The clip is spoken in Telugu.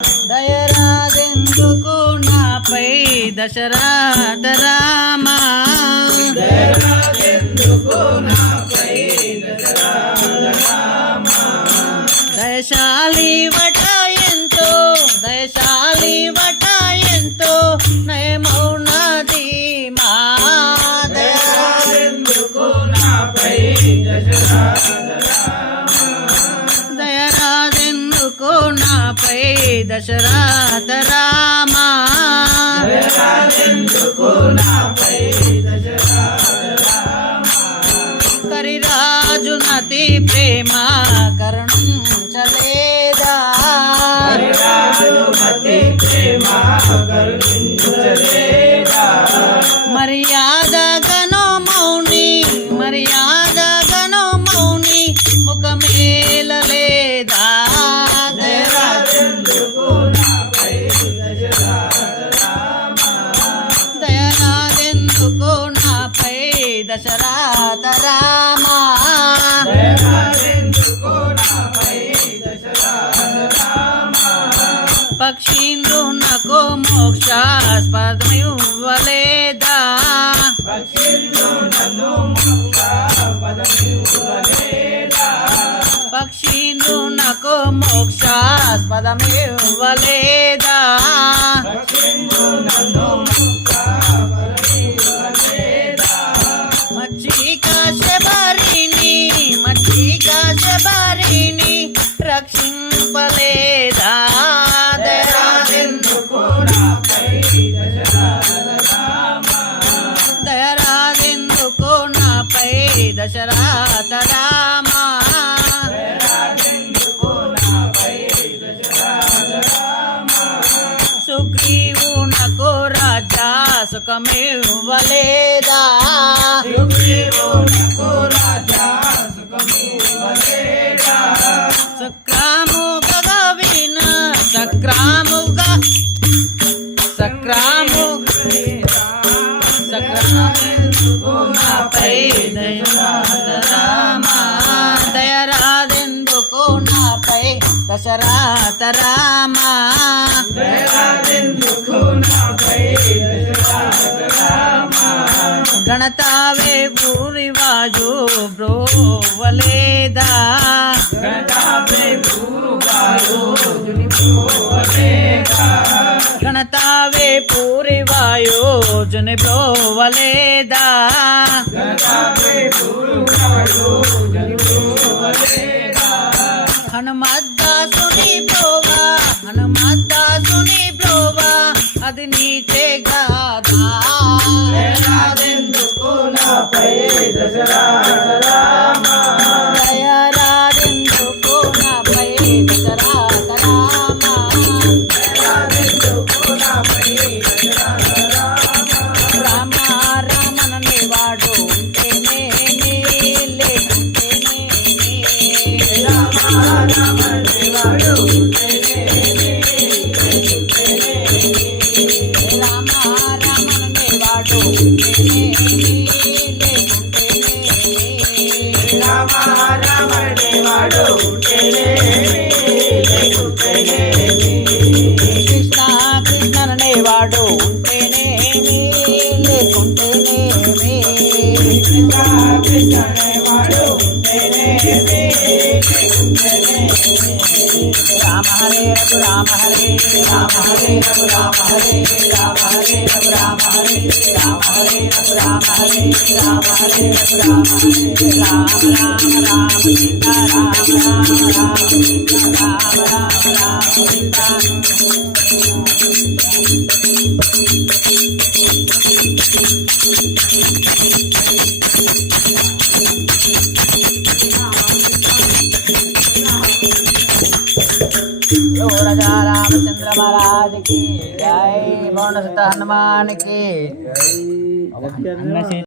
దయరాదెందుకు నాపై దశరథ రామా, దయరాదెందుకు నాపై దశరథ రామా. దయశాలి వట ఎంతో, దయశాలి వట ఎంతో నయమౌనది మా. దయరాదెందుకు నాపై దశరథ రామా. దయరాదెందుకు నాపై దశరథ రామా, దయరాదెందుకు నాపై దశరథ రామా. కరిరాజు నతి ప్రేమ కరుణించలేదా, హరిరాజుమతి ప్రేమ కరుణించలేదా. మర్యాద గను మౌని, మర్యాద గను మౌని ముఖమేలలేదా. దయరాదెందుకు నాపై దశరథ రామా. దయరాదెందుకు నాపై దశరథ రామా, దయరాదెందుకు నాపై దశరథ రామా. పక్షీంద్రునకు మోక్షాస్పదమివ్వలేదా, పక్షిందు నన్ను మోక్షపదమివ్వలేదా. పక్షీంద్రునకు మోక్షాస్పదమివ్వలేదా. పక్షిందు నన్ను మోక్షపదమివ్వలేదా. మచ్చిక శబరిని, మచ్చిక శబరిని రక్షింపలేదా. దయరాదెందుకు నాపై దశరథ రామా. దయరాదెందుకు నాపై దశరథ రామా, దయరాదెందుకు నాపై దశరథ రామా. సుగ్రీవునకు రాజా సుఖమివ్వలేదా. సుగ్రీవునకు రాజా సుఖమివ్వలేదా. సక్రాముగా విన, సక్రాముగా, సక్రాముగా, సక్రాముగా నాపై దశరథ రామా. దయరాదెందుకు నాపై దశరథ రామా, దయరాదెందుకు నాపై దశరథ రామా. గణతావే పూరివాజు బ్రోవలేదా. గణతావే గురువారు జునిపోవలేదా. గణతావే పూరివాయోజుని బ్రోవలేదా. గణతావే గురువారు జునిపోవలేదా. హనుమద్దాసుని బ్రోవా, హనుమద్దాసుని బ్రోవా అది నీచే గాదా. దయరాదెందుకు నాపై దశరథ రామా. దయరాదెందుకు నాపై దశరథ రామా, దయరాదెందుకు నాపై దశరథ రామా. రామ రామనని వాడు ఉంటేనేమి, లేకుంటేనేమి. రామ రామని వాడు ఉంటేనేమి, లేకుంటేనేమి. రామ రామనని వాడు ఉంటేనేమి, లేకుంటేనేమి. రామ రామని వాడు ఉంటేనేమి, లేకుంటేనేమి. కృష్ణ కృష్ణననే వాడు ఉంటేనేమి, లేకుంటేనేమి. కృష్ణ కృష్ణనే వాడు ఉంటేనేమి, లేకుంటేనేమి. రామ హరే రఘు రామ హరే రామ హరే రఘు రామ హరే రామ హరే రఘు రామ హరే రామ హరే రఘు రామ హరే రామ హరే రఘు రామ హరే రామ రామ రామ సీతా రామ రామ రామ సీతా రామ రామ రామ సీతా. राजा रामचंद्र महाराज की जय, पवन सुत हनुमान की।